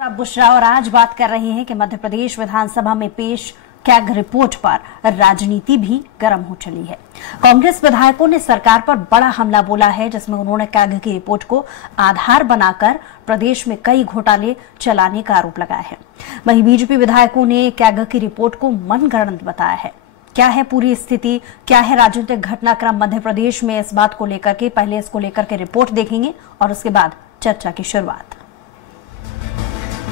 बुशरा और आज बात कर रहे हैं कि मध्य प्रदेश विधानसभा में पेश कैग रिपोर्ट पर राजनीति भी गर्म हो चली है। कांग्रेस विधायकों ने सरकार पर बड़ा हमला बोला है, जिसमें उन्होंने कैग की रिपोर्ट को आधार बनाकर प्रदेश में कई घोटाले चलाने का आरोप लगाया है। वहीं बीजेपी विधायकों ने कैग की रिपोर्ट को मनगढ़ंत बताया है। क्या है पूरी स्थिति, क्या है राजनीतिक घटनाक्रम मध्य प्रदेश में, इस बात को लेकर के पहले इसको लेकर के रिपोर्ट देखेंगे और उसके बाद चर्चा की शुरुआत।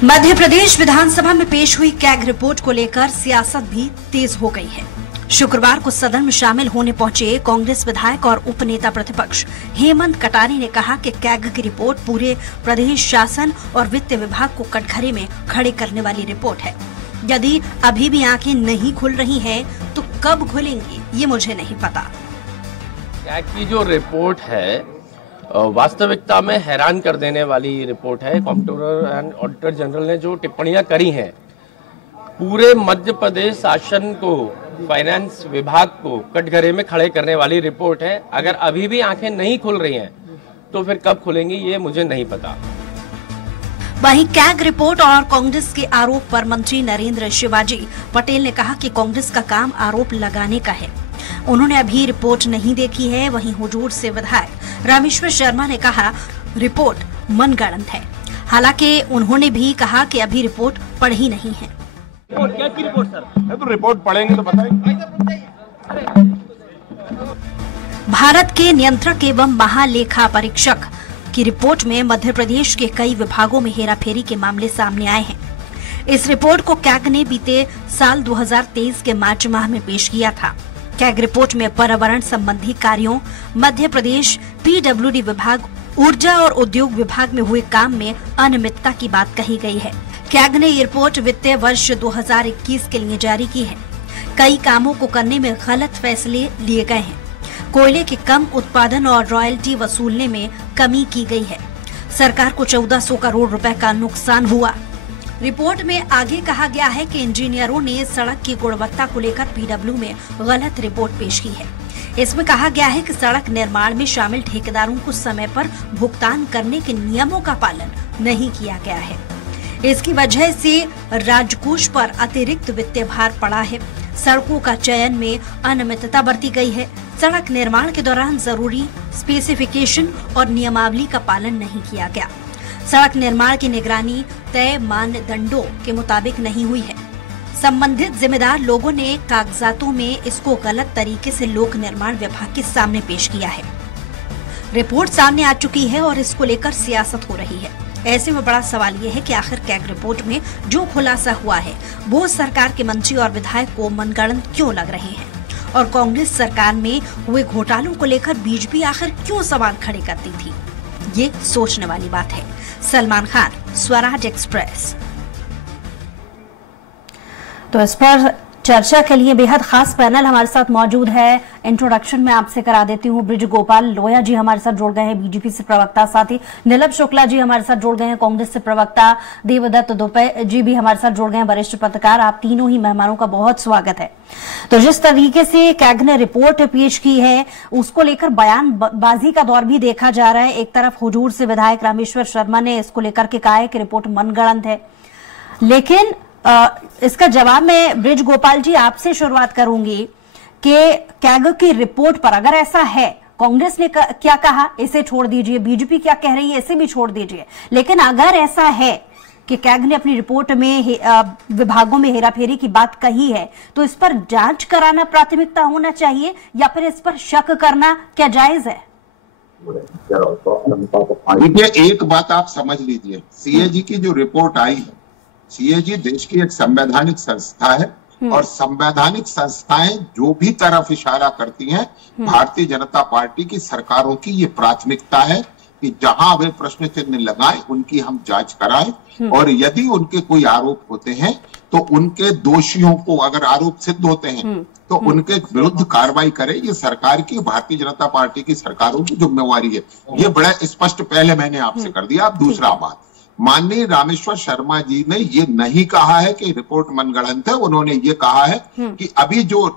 मध्य प्रदेश विधानसभा में पेश हुई कैग रिपोर्ट को लेकर सियासत भी तेज हो गई है। शुक्रवार को सदन में शामिल होने पहुंचे कांग्रेस विधायक और उपनेता प्रतिपक्ष हेमंत कटारे ने कहा कि कैग की रिपोर्ट पूरे प्रदेश शासन और वित्त विभाग को कटघरे में खड़े करने वाली रिपोर्ट है। यदि अभी भी आंखें नहीं खुल रही हैं, तो कब खुलेंगी ये मुझे नहीं पता। कैग की जो रिपोर्ट है वास्तविकता में हैरान कर देने वाली रिपोर्ट है। कंप्ट्रोलर एंड ऑडिटर जनरल ने जो टिप्पणियां करी हैं, पूरे मध्य प्रदेश शासन को, फाइनेंस विभाग को कटघरे में खड़े करने वाली रिपोर्ट है। अगर अभी भी आंखें नहीं खुल रही हैं, तो फिर कब खुलेंगी ये मुझे नहीं पता। वहीं कैग रिपोर्ट और कांग्रेस के आरोप पर मंत्री नरेंद्र शिवाजी पटेल ने कहा कि कांग्रेस का काम आरोप लगाने का है। उन्होंने अभी रिपोर्ट नहीं देखी है। वहीं हुजूर से विधायक रामेश्वर शर्मा ने कहा रिपोर्ट मनगढ़ंत है। हालांकि उन्होंने भी कहा कि अभी रिपोर्ट पढ़ी नहीं है। क्या की रिपोर्ट सर? तो रिपोर्ट पढ़ेंगे तो बताएंगे। भारत के नियंत्रक एवं महालेखा परीक्षक की रिपोर्ट में मध्य प्रदेश के कई विभागों में हेराफेरी के मामले सामने आए हैं। इस रिपोर्ट को कैग ने बीते साल 2023 के मार्च माह में पेश किया था। कैग रिपोर्ट में पर्यावरण संबंधी कार्यों, मध्य प्रदेश पीडब्ल्यूडी विभाग, ऊर्जा और उद्योग विभाग में हुए काम में अनियमितता की बात कही गई है। कैग ने ये रिपोर्ट वित्तीय वर्ष 2021 के लिए जारी की है। कई कामों को करने में गलत फैसले लिए गए हैं। कोयले के कम उत्पादन और रॉयल्टी वसूलने में कमी की गई है। सरकार को 1400 करोड़ रुपए का नुकसान हुआ। रिपोर्ट में आगे कहा गया है कि इंजीनियरों ने सड़क की गुणवत्ता को लेकर पीडब्ल्यू में गलत रिपोर्ट पेश की है। इसमें कहा गया है कि सड़क निर्माण में शामिल ठेकेदारों को समय पर भुगतान करने के नियमों का पालन नहीं किया गया है। इसकी वजह से राजकोष पर अतिरिक्त वित्तीय भार पड़ा है। सड़कों का चयन में अनियमितता बरती गई है। सड़क निर्माण के दौरान जरूरी स्पेसिफिकेशन और नियमावली का पालन नहीं किया गया। सड़क निर्माण की निगरानी तय मानदंडों के मुताबिक नहीं हुई है। संबंधित जिम्मेदार लोगों ने कागजातों में इसको गलत तरीके से लोक निर्माण विभाग के सामने पेश किया है। रिपोर्ट सामने आ चुकी है और इसको लेकर सियासत हो रही है। ऐसे में बड़ा सवाल ये है कि आखिर कैग रिपोर्ट में जो खुलासा हुआ है वो सरकार के मंत्री और विधायक को मनगढ़ंत क्यों लग रहे हैं, और कांग्रेस सरकार में हुए घोटालों को लेकर बीजेपी आखिर क्यों सवाल खड़े करती थी, ये सोचने वाली बात है। सलमान खान, स्वराज एक्सप्रेस। तो इस पर चर्चा के लिए बेहद खास पैनल हमारे साथ मौजूद है। इंट्रोडक्शन में आपसे करा देती हूँ। ब्रिज गोपाल लोया जी हमारे साथ जुड़ गए हैं, बीजेपी से प्रवक्ता। साथ ही नीलम शुक्ला जी हमारे साथ जुड़ गए हैं, कांग्रेस से प्रवक्ता। देवदत्त दुबे जी भी हमारे साथ जुड़ गए हैं, वरिष्ठ पत्रकार। आप तीनों ही मेहमानों का बहुत स्वागत है। तो जिस तरीके से कैग ने रिपोर्ट पेश की है, उसको लेकर बयानबाजी का दौर भी देखा जा रहा है। एक तरफ हुजूर से विधायक रामेश्वर शर्मा ने इसको लेकर के कहा है कि रिपोर्ट मनगढ़ंत है, लेकिन इसका जवाब में ब्रिज गोपाल जी आपसे शुरुआत करूंगी कि कैग की रिपोर्ट पर अगर ऐसा है, कांग्रेस ने क्या कहा इसे छोड़ दीजिए, बीजेपी क्या कह रही है इसे भी छोड़ दीजिए, लेकिन अगर ऐसा है कि कैग ने अपनी रिपोर्ट में विभागों में हेराफेरी की बात कही है, तो इस पर जांच कराना प्राथमिकता होना चाहिए या फिर इस पर शक करना क्या जायज है? एक बात आप समझ लीजिए, सीएजी की जो रिपोर्ट आई है, सीएजी देश की एक संवैधानिक संस्था है और संवैधानिक संस्थाएं जो भी तरफ इशारा करती हैं, भारतीय जनता पार्टी की सरकारों की ये प्राथमिकता है कि जहां वे प्रश्न चिन्ह लगाए उनकी हम जांच कराएं और यदि उनके कोई आरोप होते हैं तो उनके दोषियों को, अगर आरोप सिद्ध होते हैं तो उनके विरुद्ध कार्रवाई करें। ये सरकार की, भारतीय जनता पार्टी की सरकारों की जिम्मेवारी है। ये बड़ा स्पष्ट पहले मैंने आपसे कर दिया। अब दूसरा बात, माननीय रामेश्वर शर्मा जी ने ये नहीं कहा है कि रिपोर्ट मनगढ़ंत है। उन्होंने ये कहा है कि अभी जो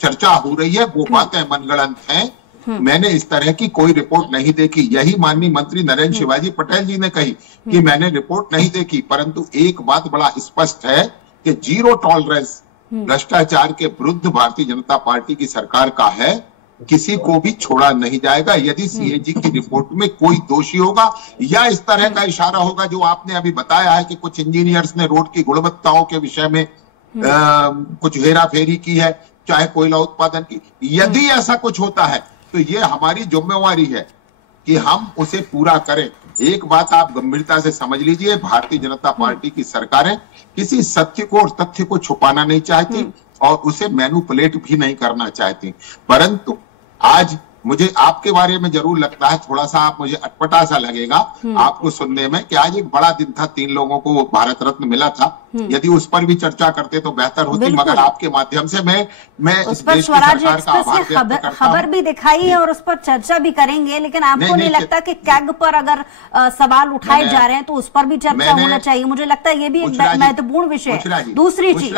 चर्चा हो रही है वो बातें मनगढ़ंत हैं। मैंने इस तरह की कोई रिपोर्ट नहीं देखी। यही माननीय मंत्री नरेंद्र शिवाजी पटेल जी ने कही कि मैंने रिपोर्ट नहीं देखी। परंतु एक बात बड़ा स्पष्ट है कि जीरो टॉलरेंस भ्रष्टाचार के विरुद्ध भारतीय जनता पार्टी की सरकार का है। किसी को भी छोड़ा नहीं जाएगा। यदि सीएजी की रिपोर्ट में कोई दोषी होगा या इस तरह का इशारा होगा जो आपने अभी बताया है कि कुछ इंजीनियर्स ने रोड की गुणवत्ताओं के विषय में कुछ हेराफेरी की है, चाहे कोयला उत्पादन की, यदि ऐसा कुछ होता है तो ये हमारी जिम्मेवारी है कि हम उसे पूरा करें। एक बात आप गंभीरता से समझ लीजिए, भारतीय जनता पार्टी की सरकारें किसी सत्य को और तथ्य को छुपाना नहीं चाहती और उसे मैनिपुलेट भी नहीं करना चाहती। परंतु आज मुझे आपके बारे में जरूर लगता है, थोड़ा सा आप मुझे अटपटा सा लगेगा आपको सुनने में कि आज एक बड़ा दिन था, 3 लोगों को भारत रत्न मिला था। यदि उस पर भी चर्चा करते तो बेहतर होती, मगर आपके माध्यम से मैं उस पर स्वराज एक्सप्रेस ने खबर भी दिखाई है और उस पर चर्चा भी करेंगे। लेकिन आपको नहीं लगता कि कैग पर अगर सवाल उठाए जा रहे हैं तो उस पर भी चर्चा होना चाहिए? मुझे लगता है ये भी एक महत्वपूर्ण विषय है। दूसरी चीज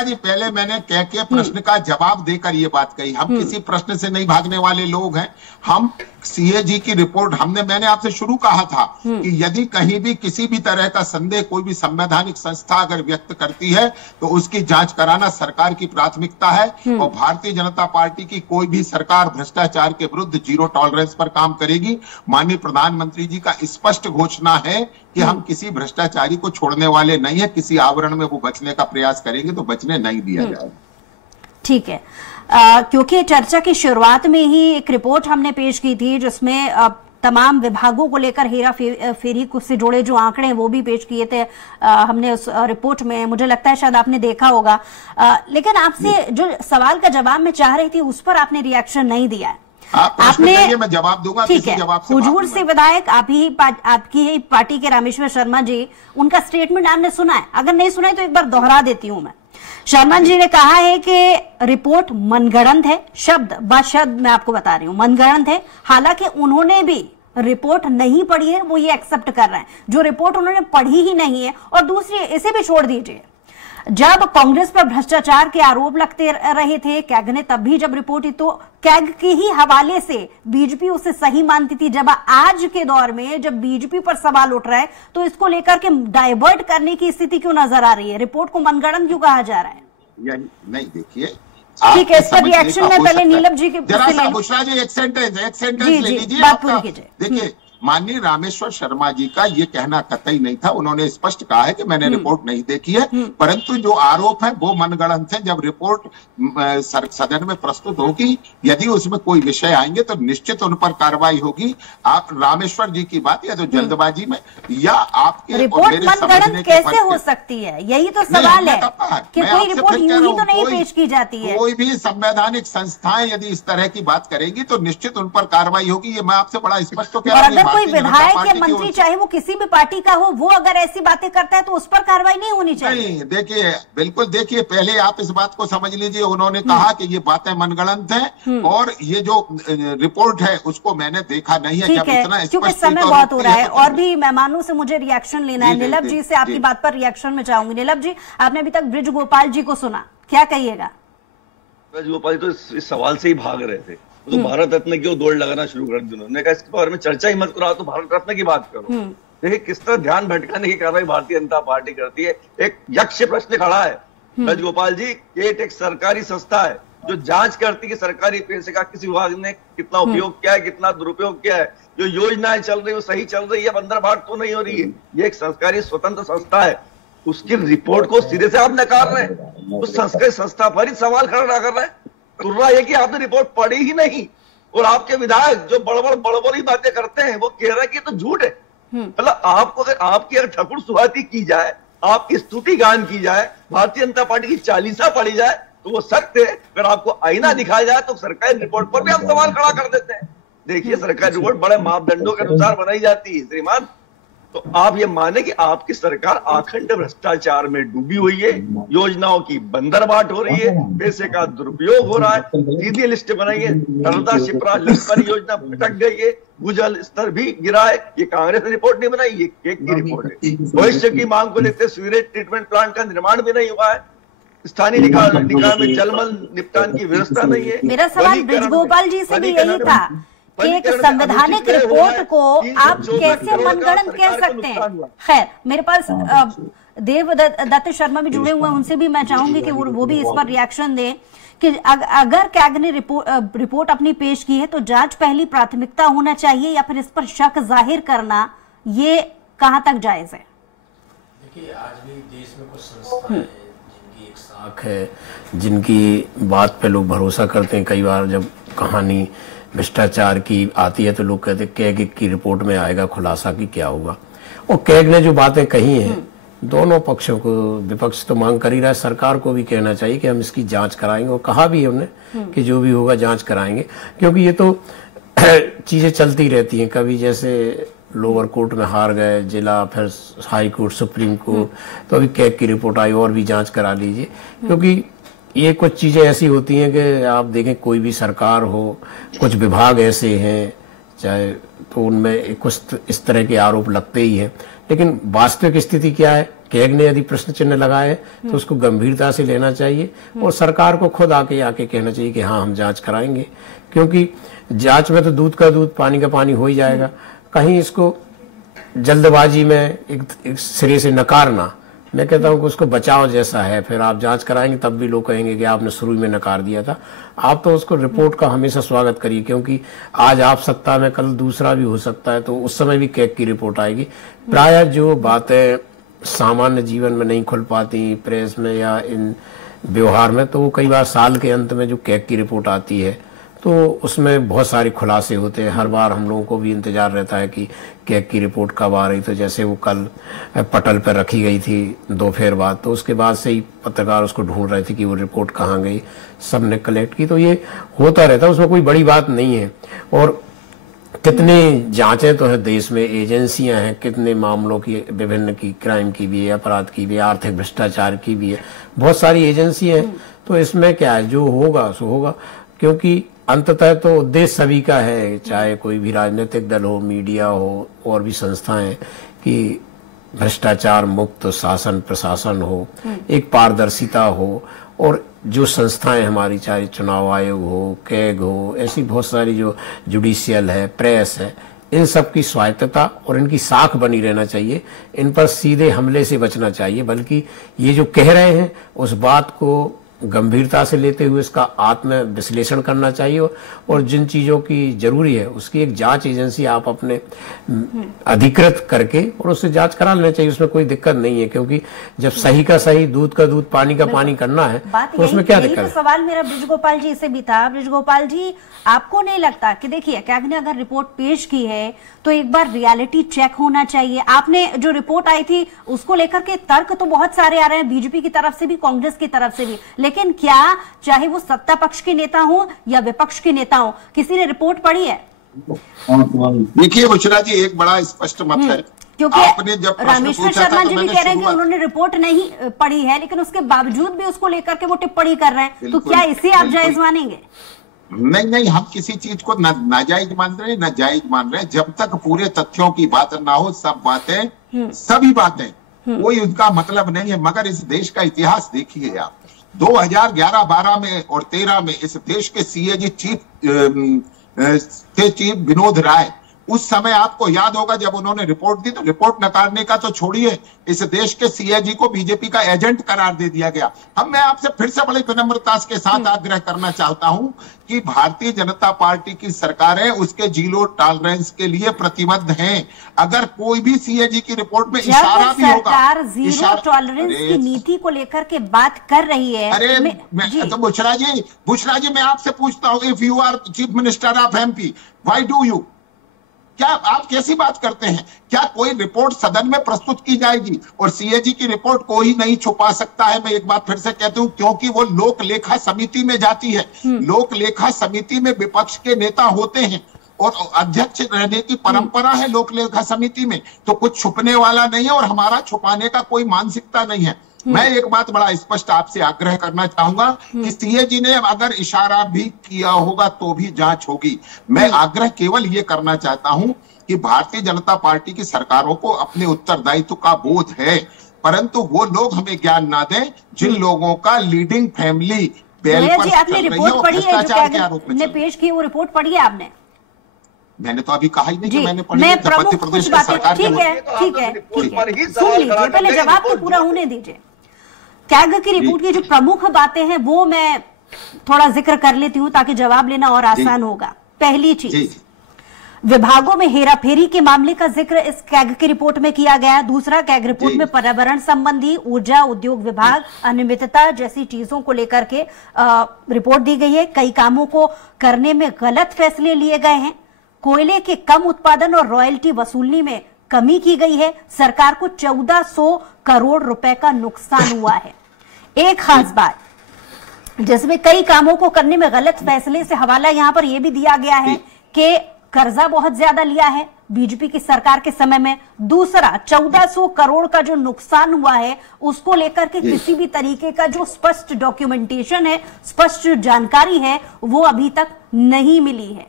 जी, पहले मैंने कैग के प्रश्न का जवाब देकर ये बात कही, हम किसी प्रश्न से नहीं भागने वाले लोग हैं। हम सीएजी की रिपोर्ट मैंने आपसे शुरू कहा था कि यदि कहीं भी किसी भी तरह का संदेह कोई भी संवैधानिक संस्था अगर व्यक्त करती है तो उसकी जांच कराना सरकार की प्राथमिकता है। और भारतीय जनता पार्टी की कोई भी सरकार भ्रष्टाचार के विरुद्ध जीरो टॉलरेंस पर काम करेगी। माननीय प्रधानमंत्री जी का स्पष्ट घोषणा है कि हम किसी भ्रष्टाचारी को छोड़ने वाले नहीं है। किसी आवरण में वो बचने का प्रयास करेंगे तो बचने नहीं दिया जाएगा। ठीक है, क्योंकि चर्चा की शुरुआत में ही एक रिपोर्ट हमने पेश की थी जिसमें तमाम विभागों को लेकर हेरा फेरी से जुड़े जो आंकड़े हैं वो भी पेश किए थे हमने उस रिपोर्ट में। मुझे लगता है शायद आपने देखा होगा। लेकिन आपसे जो सवाल का जवाब मैं चाह रही थी उस पर आपने रिएक्शन नहीं दिया है। आपने मैं जवाब दूंगा। ठीक है, हुजूर से विधायक आपकी ही पार्टी के रामेश्वर शर्मा जी, उनका स्टेटमेंट आपने सुना है? अगर नहीं सुना है तो एक बार दोहरा देती हूं मैं। शर्मा जी ने कहा है कि रिपोर्ट मनगढ़ंत है, शब्द ब शब्द मैं आपको बता रही हूं, मनगढ़ंत है। हालांकि उन्होंने भी रिपोर्ट नहीं पढ़ी है, वो ये एक्सेप्ट कर रहे हैं। जो रिपोर्ट उन्होंने पढ़ी ही नहीं है। और दूसरी, इसे भी छोड़ दीजिए, जब कांग्रेस पर भ्रष्टाचार के आरोप लगते रहे थे कैग ने, तब भी जब रिपोर्ट ही तो कैग के ही हवाले से बीजेपी उसे सही मानती थी। जब आज के दौर में जब बीजेपी पर सवाल उठ रहा है तो इसको लेकर के डाइवर्ट करने की स्थिति क्यों नजर आ रही है? रिपोर्ट को मनगढ़ंत क्यों कहा जा रहा है? नहीं, देखिए, ठीक है, इस पर रिएक्शन में पहले नीलम जी के बुशरा जी एक सेंटेंस ले लीजिए। बात पूरी कीजिए। देखिए, माननीय रामेश्वर शर्मा जी का ये कहना कतई नहीं था। उन्होंने स्पष्ट कहा है कि मैंने रिपोर्ट नहीं देखी है, परंतु जो आरोप है वो मनगढ़ंत है। जब रिपोर्ट सदन में प्रस्तुत होगी, यदि उसमें कोई विषय आएंगे तो निश्चित उन पर कार्रवाई होगी। आप रामेश्वर जी की बात या तो जल्दबाजी में या आपके रिपोर्ट मनगढ़ंत कैसे हो सकती है, यही तो सवाल है कि कोई रिपोर्ट यूं ही तो नहीं पेश की जाती है। कोई भी संवैधानिक संस्थाएं यदि इस तरह की बात करेगी तो निश्चित उन पर कार्रवाई होगी। ये मैं आपसे बड़ा स्पष्ट तो कह रहा हूं। कोई विधायक या मंत्री, चाहे वो किसी भी पार्टी का हो, वो अगर ऐसी बातें करता है तो उस पर कार्रवाई नहीं होनी चाहिए। नहीं, देखिए, बिल्कुल देखिए, पहले आप इस बात को समझ लीजिए। उन्होंने कहा कि ये बातें मनगढ़ंत हैं और ये जो रिपोर्ट है उसको मैंने देखा नहीं है। क्योंकि समय बहुत हो रहा है और भी मेहमानों से मुझे रिएक्शन लेना है। नीलम जी से आपकी बात पर रिएक्शन में चाहूंगी। नीलम जी, आपने अभी तक ब्रिज गोपाल जी को सुना, क्या कहिएगा? ब्रिज गोपाल जी तो इस सवाल से ही भाग रहे थे। तो भारत रत्न की दौड़ लगाना शुरू कर दी। उन्होंने कहा इसके बारे में चर्चा ही मत करो, तो भारत रत्न की बात करो। देखिए किस तरह ध्यान भटकाने की कार्रवाई भारतीय जनता पार्टी करती है। एक यक्ष प्रश्न खड़ा है ब्रिज गोपाल जी, केट एक सरकारी संस्था है जो जांच करती है सरकारी पैसे का किसी विभाग ने कितना उपयोग किया है, कितना दुरुपयोग किया है। जो योजनाएं चल रही है वो सही चल रही है, बंदरबाट तो नहीं हो रही है। ये एक सरकारी स्वतंत्र संस्था है, उसकी रिपोर्ट को सिरे से आप नकार रहे हैं। उस सरकारी संस्था पर ही सवाल खड़ा कर रहे हैं। तुर्रा है कि आपने रिपोर्ट पढ़ी ही नहीं और आपके विधायक जो बड़बड़ी बातें करते हैं वो कह रहे हैं कि तो झूठ है। मतलब आपको आपकी अगर ठकुर सुहाती की जाए, आपकी स्तुति गान की जाए, भारतीय जनता पार्टी की चालीसा पढ़ी जाए तो वो सख्त है। अगर आपको आईना दिखाया जाए तो सरकारी रिपोर्ट पर भी हम सवाल खड़ा कर देते हैं। देखिए सरकारी रिपोर्ट बड़े मापदंडों के अनुसार बनाई जाती है श्रीमान। तो आप ये माने कि आपकी सरकार अखंड भ्रष्टाचार में डूबी हुई है, योजनाओं की बंदरबाट हो रही है, पैसे का दुरुपयोग हो रहा है, सीधी लिस्ट बनाई है, नर्मदा शिप्रा लिंक परियोजना भटक गई है, भूजल स्तर भी गिरा है। ये कांग्रेस ने रिपोर्ट नहीं बनाई, ये केक की रिपोर्ट है। भविष्य की मांग को लेकर सीवरेज ट्रीटमेंट प्लांट का निर्माण भी नहीं हुआ है, स्थानीय निकाय में जलमल निपटान की व्यवस्था नहीं है। मेरा सवाल बृजगोपाल जी से भी यही था कि एक संवैधानिक रिपोर्ट को आप कैसे मनगढ़ंत कह सकते हैं। खैर, मेरे पास देवदत्त शर्मा भी जुड़े हुए हैं, उनसे भी मैं चाहूंगी कि वो भी इस पर रिएक्शन दें कि अगर कैग ने रिपोर्ट अपनी पेश की है तो जांच पहली प्राथमिकता होना चाहिए या फिर इस पर शक जाहिर करना ये कहां तक जायज है? देखिए, आज भी देश में कुछ संस्थाएं हैं जिनकी एक साख है, जिनकी बात पे लोग भरोसा करते हैं। कई बार जब कहानी भ्रष्टाचार की आती है तो लोग कहते हैं कैग की रिपोर्ट में आएगा खुलासा कि क्या होगा। और कैग ने जो बातें कही हैं, दोनों पक्षों को, विपक्ष तो मांग कर ही रहा है, सरकार को भी कहना चाहिए कि हम इसकी जांच कराएंगे। और कहा भी हमने कि जो भी होगा जांच कराएंगे, क्योंकि ये तो चीजें चलती रहती हैं। कभी जैसे लोअर कोर्ट में हार गए जिला, फिर हाई कोर्ट, सुप्रीम कोर्ट, तो अभी कैग की रिपोर्ट आई और भी जांच करा लीजिए। क्योंकि ये कुछ चीजें ऐसी होती हैं कि आप देखें कोई भी सरकार हो, कुछ विभाग ऐसे हैं चाहे, तो उनमें कुछ इस तरह के आरोप लगते ही हैं। लेकिन वास्तविक स्थिति क्या है, कैग ने यदि प्रश्न चिन्ह लगाए तो उसको गंभीरता से लेना चाहिए और सरकार को खुद आके कहना चाहिए कि हाँ हम जांच कराएंगे। क्योंकि जांच में तो दूध का दूध पानी का पानी हो ही जाएगा। कहीं इसको जल्दबाजी में एक सिरे से नकारना, मैं कहता हूं कि उसको बचाव जैसा है। फिर आप जांच कराएंगे तब भी लोग कहेंगे कि आपने शुरू में नकार दिया था। आप तो उसको रिपोर्ट का हमेशा स्वागत करिए, क्योंकि आज आप सत्ता में, कल दूसरा भी हो सकता है, तो उस समय भी कैग की रिपोर्ट आएगी। प्रायः जो बातें सामान्य जीवन में नहीं खुल पाती प्रेस में या इन व्यवहार में, तो कई बार साल के अंत में जो कैग की रिपोर्ट आती है तो उसमें बहुत सारे खुलासे होते हैं। हर बार हम लोगों को भी इंतजार रहता है कि कैग की रिपोर्ट कब आ रही। तो जैसे वो कल पटल पर रखी गई थी दोपहर बाद, तो उसके बाद से ही पत्रकार उसको ढूंढ रहे थे कि वो रिपोर्ट कहाँ गई, सबने कलेक्ट की। तो ये होता रहता है, उसमें कोई बड़ी बात नहीं है। और कितने जांचें तो है देश में, एजेंसियां हैं, कितने मामलों की, विभिन्न की, क्राइम की भी है, अपराध की भी है, आर्थिक भ्रष्टाचार की भी है, बहुत सारी एजेंसियां हैं। तो इसमें क्या है, जो होगा सो होगा। क्योंकि अंततः तो उद्देश्य सभी का है, चाहे कोई भी राजनीतिक दल हो, मीडिया हो और भी संस्थाएं, कि भ्रष्टाचार मुक्त शासन प्रशासन हो, एक पारदर्शिता हो। और जो संस्थाएं हमारी, चाहे चुनाव आयोग हो, कैग हो, ऐसी बहुत सारी जो जुडिशियल है, प्रेस है, इन सब की स्वायत्तता और इनकी साख बनी रहना चाहिए। इन पर सीधे हमले से बचना चाहिए, बल्कि ये जो कह रहे हैं उस बात को गंभीरता से लेते हुए इसका आत्म विश्लेषण करना चाहिए। और जिन चीजों की जरूरी है उसकी एक जांच एजेंसी आप अपने अधिकृत करके और उससे जांच करा लेना चाहिए। उसमें कोई दिक्कत नहीं है, क्योंकि जब सही का सही, दूध का दूध, पानी का पानी करना है तो उसमें क्या दिक्कत है। सवाल मेरा बृजगोपाल जी से भी था। बृजगोपाल जी, आपको नहीं लगता कि देखिए कैग ने अगर रिपोर्ट पेश की है तो एक बार रियलिटी चेक होना चाहिए? आपने जो रिपोर्ट आई थी उसको लेकर के तर्क तो बहुत सारे आ रहे हैं, बीजेपी की तरफ से भी, कांग्रेस की तरफ से भी, लेकिन क्या चाहे वो सत्ता पक्ष के नेता हो या विपक्ष के नेता हो, किसी ने रिपोर्ट पढ़ी है? देखिए बुशरा जी, एक बड़ा स्पष्ट मत है, क्योंकि आपने जब रामेश्वर शर्मा जी भी कह रहे हैं कि उन्होंने रिपोर्ट नहीं पढ़ी है, लेकिन उसके बावजूद भी उसको लेकर के वो टिप्पणी कर रहे हैं, तो क्या इसे आप जायज मानेंगे? नहीं, हम किसी चीज को नाजायज मान रहे हैं, न जायज मान रहे हैं। जब तक पूरे तथ्यों की बात ना हो, सब बातें, सभी बातें, कोई उनका मतलब नहीं है। मगर इस देश का इतिहास देखिए आप, 2011, 12 में और 13 में इस देश के सीएजी चीफ विनोद राय, उस समय आपको याद होगा जब उन्होंने रिपोर्ट दी तो रिपोर्ट नकारने का तो छोड़िए, इस देश के सीएजी को बीजेपी का एजेंट करार दे दिया गया। मैं आपसे फिर से बड़ी विनम्रता के साथ आग्रह करना चाहता हूं कि भारतीय जनता पार्टी की सरकारें उसके जीरो टॉलरेंस के लिए प्रतिबद्ध हैं। अगर कोई भी सीएजी की रिपोर्ट में इशारा भी होगा, सरकार जीरो टॉलरेंस की नीति को लेकर के बात कर रही है। अरे तो बुशरा जी मैं आपसे पूछता हूं, if you are chief minister of MP, why do you, क्या आप कैसी बात करते हैं? क्या कोई रिपोर्ट सदन में प्रस्तुत की जाएगी और सीएजी की रिपोर्ट को ही नहीं छुपा सकता है? मैं एक बात फिर से कहता हूं, क्योंकि वो लोक लेखा समिति में जाती है। लोक लेखा समिति में विपक्ष के नेता होते हैं और अध्यक्ष रहने की परंपरा है लोक लेखा समिति में, तो कुछ छुपने वाला नहीं है और हमारा छुपाने का कोई मानसिकता नहीं है। मैं एक बात बड़ा स्पष्ट आपसे आग्रह करना चाहूंगा कि सीएजी ने अगर इशारा भी किया होगा तो भी जांच होगी। मैं आग्रह केवल ये करना चाहता हूं कि भारतीय जनता पार्टी की सरकारों को अपने उत्तरदायित्व का बोध है, परंतु वो लोग हमें ज्ञान ना दें जिन लोगों का लीडिंग फैमिली बेल पर जी, आपने रिपोर्ट पढ़ी है जो कैग ने पेश की, वो रिपोर्ट पढ़ी है आपने? मैंने तो अभी कहा ही नहीं कि मैंने पढ़ी मैं है। मध्य प्रदेश की सरकार ठीक है सुन लीजिए, पहले जवाब तो पूरा होने दीजिए। कैग की रिपोर्ट की जो प्रमुख बातें हैं वो मैं थोड़ा जिक्र कर लेती हूँ ताकि जवाब लेना और आसान होगा। पहली चीज, विभागों में हेराफेरी के मामले का जिक्र इस कैग की रिपोर्ट में किया गया। दूसरा, कैग रिपोर्ट में पर्यावरण संबंधी, ऊर्जा, उद्योग विभाग, अनियमितता जैसी चीजों को लेकर के रिपोर्ट दी गई है। कई कामों को करने में गलत फैसले लिए गए हैं। कोयले के कम उत्पादन और रॉयल्टी वसूलने में कमी की गई है। सरकार को 1400 करोड़ रुपए का नुकसान हुआ है। एक खास बात जिसमें कई कामों को करने में गलत फैसले से हवाला यहां पर यह भी दिया गया है कि कर्जा बहुत ज्यादा लिया है बीजेपी की सरकार के समय में। दूसरा, 1400 करोड़ का जो नुकसान हुआ है उसको लेकर के किसी भी तरीके का जो स्पष्ट डॉक्यूमेंटेशन है, स्पष्ट जानकारी है, वो अभी तक नहीं मिली है।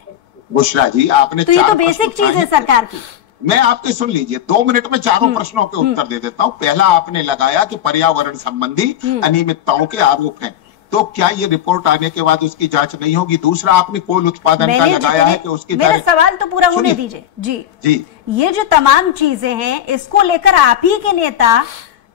बुशरा जी, आपने तो ये तो बेसिक चीज है सरकार की। मैं आपके सुन लीजिए, 2 मिनट में चारों प्रश्नों के उत्तर दे देता हूं। पहला आपने लगाया कि पर्यावरण संबंधी अनियमितताओं के आरोप हैं, तो क्या ये रिपोर्ट आने के बाद उसकी जांच नहीं होगी? दूसरा, आपने कोल उत्पादन का लगाया है कि उसकी मेरा सवाल तो पूरा होने दीजिए जी। ये जो तमाम चीजें हैं इसको लेकर आप ही के नेता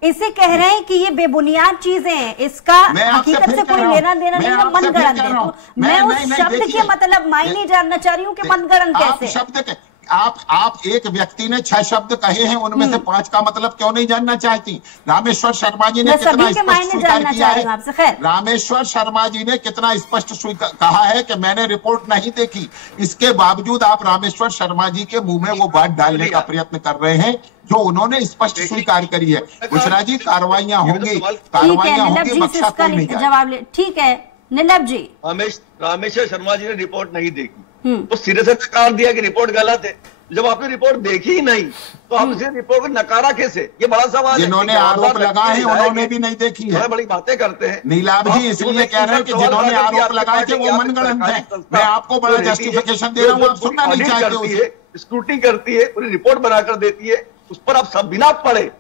इसे कह रहे हैं कि ये बेबुनियाद चीजें हैं, इसका हकीकत से कोई लेना देना नहीं है, मनगढ़ंत है। तो मैं उस शब्द के मतलब मायने जानना चाह रही हूँ कि मनगढ़ंत कैसे? शब्द के आप एक व्यक्ति ने 6 शब्द कहे हैं, उनमें से 5 का मतलब क्यों नहीं जानना चाहती? रामेश्वर शर्मा जी ने कितना स्पष्ट स्वीकार किया है। रामेश्वर शर्मा जी ने कितना स्पष्ट कहा है कि मैंने रिपोर्ट नहीं देखी। इसके बावजूद आप रामेश्वर शर्मा जी के मुंह में वो बात डालने का प्रयत्न कर रहे हैं जो उन्होंने स्पष्ट स्वीकार करी है। बुशरा जी, कार्रवाइयां होंगी, बख्शा कोई नहीं जाएगा। जवाब ले, ठीक है नीलम जी। रामेश्वर शर्मा जी ने रिपोर्ट नहीं देखी तो सिरे से नकार दिया कि रिपोर्ट गलत है। जब आपने रिपोर्ट देखी ही नहीं तो आप इसे रिपोर्ट को नकारा कैसे? ये बड़ा सवाल है। जिन्होंने आरोप लगाए हैं उन्होंने भी नहीं देखी है। बड़ी बातें करते हैं नीलाभ जी, इसलिए कह रहे हैं कि जिन्होंने आरोप लगाए थे वो मनगढ़ंत है। मैं आपको बड़ा जस्टिफिकेशन दे रहा हूँ, आप सुनना नहीं चाहते। स्क्रूटनी करती है, पूरी रिपोर्ट बनाकर देती है, उस पर आप सब बिना पढ़े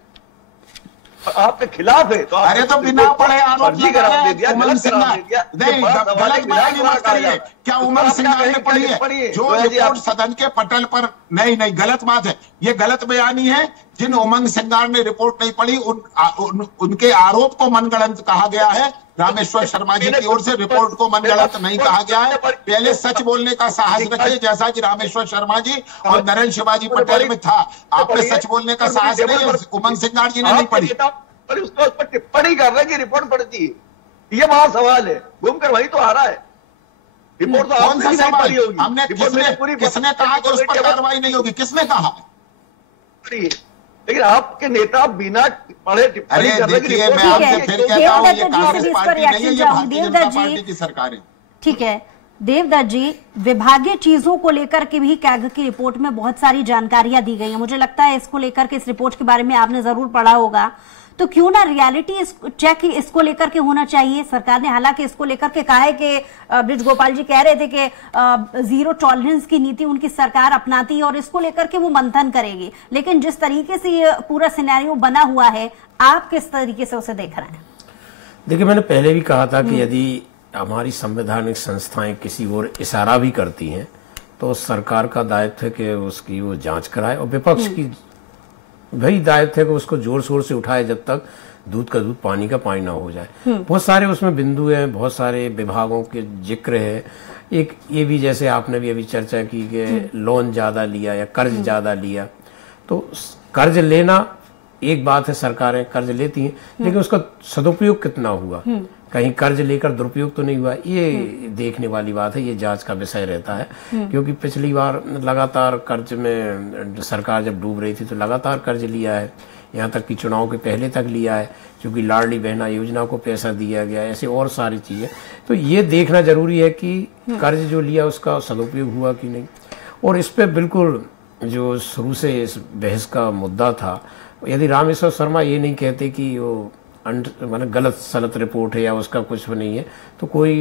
आपके खिलाफ है तो अरे तो बिना पढ़े आरोप लगा दिया। उमंग सिंगार नहीं, गलत बयानी मत करिए। क्या उमंग सिंगार ने पढ़ी है? जो रिपोर्ट सदन के पटल पर नहीं, गलत बात है, ये गलत बयानी है। जिन उमंग सिंगार ने रिपोर्ट नहीं पढ़ी उनके आरोप को मनगढ़ंत कहा गया है। रामेश्वर शर्मा जी की ओर से रिपोर्ट को मनगढ़ंत नहीं कहा गया है। पहले सच बोलने का साहस रखिए, जैसा कि रामेश्वर शर्मा जी और नरेंद्र शिवाजी पटेल में था। आपने सच बोलने का साहस नहीं, उमंग सिंगार जी ने नहीं पढ़ी। पर उसको उस पर टिप्पणी कर रहे हैं कि रिपोर्ट पढ़ती है, ये बड़ा सवाल है। घूमकर वही तो आ रहा है। रिपोर्ट तो कौन सा सवाल होगी? हमने किसने कहा कि उस पर कार्रवाई नहीं होगी? किसने कहा? लेकिन आपके नेता बिना पढ़े टिप्पणी कर रहे हैं। मैं आपसे फिर कहता हूं, ये कांग्रेस पार्टी नहीं है, ये भारतीय जनता पार्टी की सरकार है। ठीक है देवदत्त जी, विभागीय चीजों को लेकर के भी कैग की रिपोर्ट में बहुत सारी जानकारियां दी गई हैं। मुझे लगता है इसको लेकर के, इस रिपोर्ट के बारे में आपने जरूर पढ़ा होगा, तो क्यों ना रियलिटी चेक इसको लेकर के होना चाहिए। सरकार ने हालांकि इसको लेकर के कहा है कि ब्रिज गोपाल जी कह रहे थे कि जीरो टॉलरेंस की नीति उनकी सरकार अपनाती है और इसको लेकर के वो मंथन करेगी, लेकिन जिस तरीके से ये पूरा सिनेरियो बना हुआ है, आप किस तरीके से उसे देख रहे हैं? देखिए, मैंने पहले भी कहा था कि यदि हमारी संवैधानिक संस्थाएं किसी ओर इशारा भी करती हैं तो सरकार का दायित्व है कि उसकी वो जांच कराए और विपक्ष की वही दायित्व है कि उसको जोर शोर से उठाए जब तक दूध का दूध पानी का पानी ना हो जाए। बहुत सारे उसमें बिंदु हैं, बहुत सारे विभागों के जिक्र है। एक ये भी, जैसे आपने भी अभी चर्चा की कि लोन ज्यादा लिया या कर्ज ज्यादा लिया, तो कर्ज लेना एक बात है, सरकारें कर्ज लेती हैं, लेकिन उसका सदुपयोग कितना हुआ, कहीं कर्ज लेकर दुरुपयोग तो नहीं हुआ, ये देखने वाली बात है। ये जांच का विषय रहता है, क्योंकि पिछली बार लगातार कर्ज में सरकार जब डूब रही थी तो लगातार कर्ज लिया है, यहाँ तक कि चुनाव के पहले तक लिया है, क्योंकि लाडली बहना योजना को पैसा दिया गया, ऐसे और सारी चीजें। तो ये देखना जरूरी है कि कर्ज जो लिया उसका सदुपयोग हुआ कि नहीं। और इस पे बिल्कुल जो शुरू से इस बहस का मुद्दा था, यदि रामेश्वर शर्मा ये नहीं कहते कि वो माने गलत सलत रिपोर्ट है या उसका कुछ नहीं है तो कोई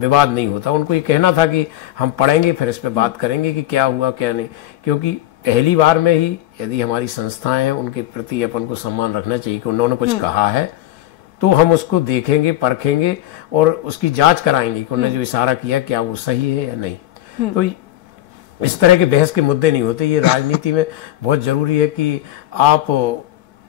विवाद नहीं होता। उनको ये कहना था कि हम पढ़ेंगे फिर इस पे बात करेंगे कि क्या हुआ क्या नहीं, क्योंकि पहली बार में ही यदि हमारी संस्थाएं हैं उनके प्रति अपन को सम्मान रखना चाहिए कि उन्होंने कुछ कहा है तो हम उसको देखेंगे, परखेंगे और उसकी जांच कराएंगे कि उन्होंने जो इशारा किया क्या वो सही है या नहीं। तो इस तरह के बहस के मुद्दे नहीं होते। ये राजनीति में बहुत जरूरी है कि आप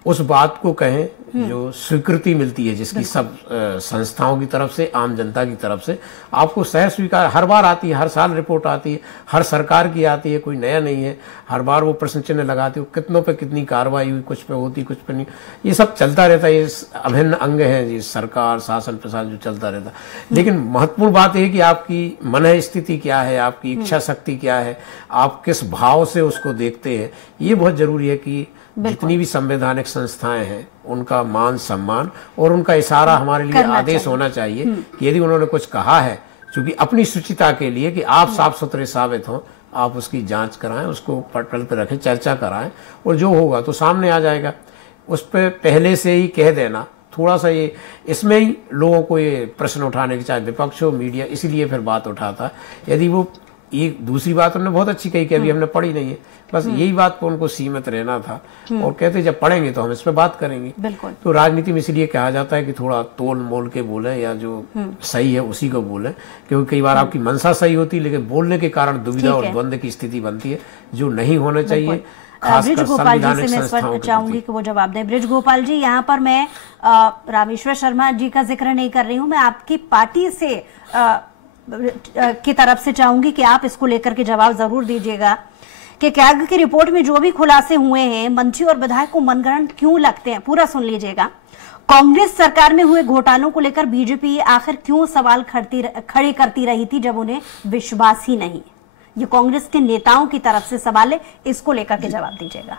उस बात को कहें जो स्वीकृति मिलती है, जिसकी सब संस्थाओं की तरफ से, आम जनता की तरफ से आपको सह स्वीकार हर बार आती है, हर साल रिपोर्ट आती है, हर सरकार की आती है, कोई नया नहीं है। हर बार वो प्रश्न चिन्ह लगाते हो कितनों पे कितनी कार्रवाई हुई, कुछ पे होती कुछ पे नहीं, ये सब चलता रहता है। ये अभिन्न अंग है ये सरकार शासन प्रशासन जो चलता रहता है। लेकिन महत्वपूर्ण बात यह कि आपकी मन स्थिति क्या है, आपकी इच्छा शक्ति क्या है, आप किस भाव से उसको देखते हैं, ये बहुत जरूरी है कि जितनी भी संवैधानिक संस्थाएं हैं उनका मान सम्मान और उनका इशारा हमारे लिए आदेश होना चाहिए कि यदि उन्होंने कुछ कहा है क्योंकि अपनी शुचिता के लिए कि आप साफ सुथरे साबित हों, आप उसकी जांच कराएं, उसको पटल पर रखें, चर्चा कराएं और जो होगा तो सामने आ जाएगा। उस पर पहले से ही कह देना थोड़ा सा ये इसमें ही लोगों को ये प्रश्न उठाने की, चाहे विपक्ष हो मीडिया, इसीलिए फिर बात उठाता। यदि वो एक दूसरी बात उन्होंने बहुत अच्छी कही कि अभी हमने पढ़ी नहीं है, बस यही बात पर उनको सीमित रहना था और कहते जब पढ़ेंगे तो हम इस पे बात करेंगे। बिल्कुल। तो राजनीति में इसलिए कहा जाता है कि थोड़ा तोल मोल के बोले या जो सही है उसी को बोले, क्योंकि कई बार आपकी मंशा सही होती है लेकिन बोलने के कारण दुविधा और द्वंद्व की स्थिति बनती है जो नहीं होना चाहिए। ब्रिज गोपाल जी से मैं इस पर चाहूंगी कि वो जवाब दें। ब्रिज गोपाल जी, यहाँ पर मैं रामेश्वर शर्मा जी का जिक्र नहीं कर रही हूँ, मैं आपकी पार्टी से की तरफ से चाहूंगी कि आप इसको लेकर के जवाब जरूर दीजिएगा कि कैग की रिपोर्ट में जो भी खुलासे हुए हैं मंत्री और विधायक को मनगढ़ंत क्यों लगते हैं। पूरा सुन लीजिएगा। कांग्रेस सरकार में हुए घोटालों को लेकर बीजेपी आखिर क्यों सवाल खड़े करती रही थी जब उन्हें विश्वास ही नहीं। ये कांग्रेस के नेताओं की तरफ से सवाल है, इसको लेकर के जवाब दीजिएगा।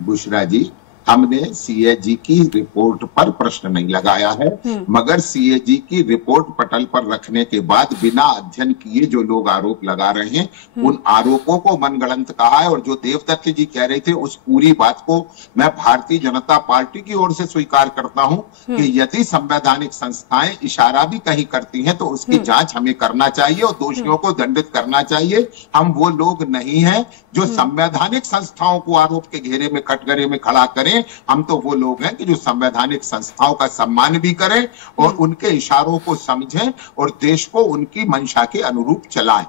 बुशरा जी, हमने सीएजी की रिपोर्ट पर प्रश्न नहीं लगाया है, मगर सीएजी की रिपोर्ट पटल पर रखने के बाद बिना अध्ययन किए जो लोग आरोप लगा रहे हैं उन आरोपों को मनगढ़ंत कहा है। और जो देवदत्त जी कह रहे थे उस पूरी बात को मैं भारतीय जनता पार्टी की ओर से स्वीकार करता हूं कि यदि संवैधानिक संस्थाएं इशारा भी कहीं करती हैं तो उसकी जांच हमें करना चाहिए और दोषियों को दंडित करना चाहिए। हम वो लोग नहीं हैं जो संवैधानिक संस्थाओं को आरोप के घेरे में कटघरे में खड़ा करें। हम तो वो लोग हैं कि जो संवैधानिक संस्थाओं का सम्मान भी करें और उनके इशारों को समझें और देश को उनकी मंशा के अनुरूप चलाएं।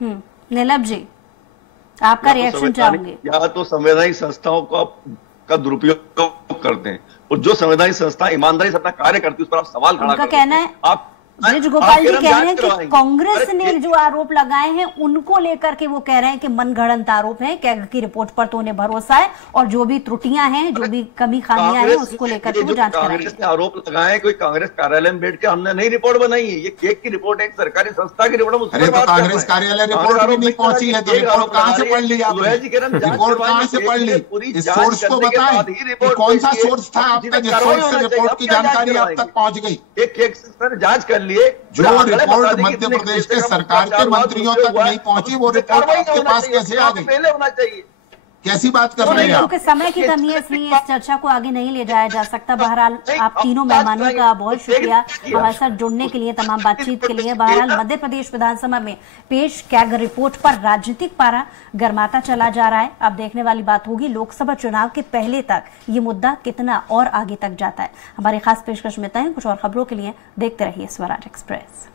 नीलम जी, आपका रिएक्शन चाहूंगी। या तो संवैधानिक संस्थाओं का दुरुपयोग करते हैं और जो संवैधानिक संस्था ईमानदारी से अपना कार्य करती है उस पर आप सवाल खड़ा करते हैं। आप ब्रिज गोपाल जी कह रहे हैं कि कांग्रेस ने जो आरोप लगाए हैं उनको लेकर के वो कह रहे हैं कि मनगढ़ंत आरोप है, कैग की रिपोर्ट पर तो उन्हें भरोसा है और जो भी त्रुटियां हैं, जो भी कमी खामियां हैं उसको लेकर के वो जांच कराएंगे। कांग्रेस ने आरोप लगाए, कोई कांग्रेस कार्यालय में बैठ के हमने नई रिपोर्ट बनाई है, ये कैग की रिपोर्ट है, एक सरकारी संस्था की रिपोर्ट। अरे तो कांग्रेस कार्यालय रिपोर्ट भी नहीं पहुंची है तो रिपोर्ट कहां से पढ़ ली आपने? रिपोर्ट कहां से पढ़ ली? इस सोर्स को बताएं, कौन सा सोर्स था आपका जिस सोर्स से रिपोर्ट की जानकारी आप तक पहुंच गई? एक सर जांच कर लिए। जो रिपोर्ट मध्य प्रदेश के सरकार के मंत्रियों तक नहीं पहुंची वो रिपोर्ट आपके पास कैसे आ गई? पहले होना चाहिए। कैसी बात कर रहे हैं आप? क्योंकि समय की कमी है इसलिए इस चर्चा को आगे नहीं ले जाया जा सकता। बहरहाल आप तीनों मेहमानों का बहुत शुक्रिया हमारे साथ जुड़ने के लिए, तमाम बातचीत के लिए। बहरहाल मध्य प्रदेश विधानसभा में पेश कैग रिपोर्ट पर राजनीतिक पारा गर्माता चला जा रहा है। अब देखने वाली बात होगी लोकसभा चुनाव के पहले तक ये मुद्दा कितना और आगे तक जाता है। हमारे खास पेशकश में तय कुछ और खबरों के लिए देखते रहिए स्वराज एक्सप्रेस।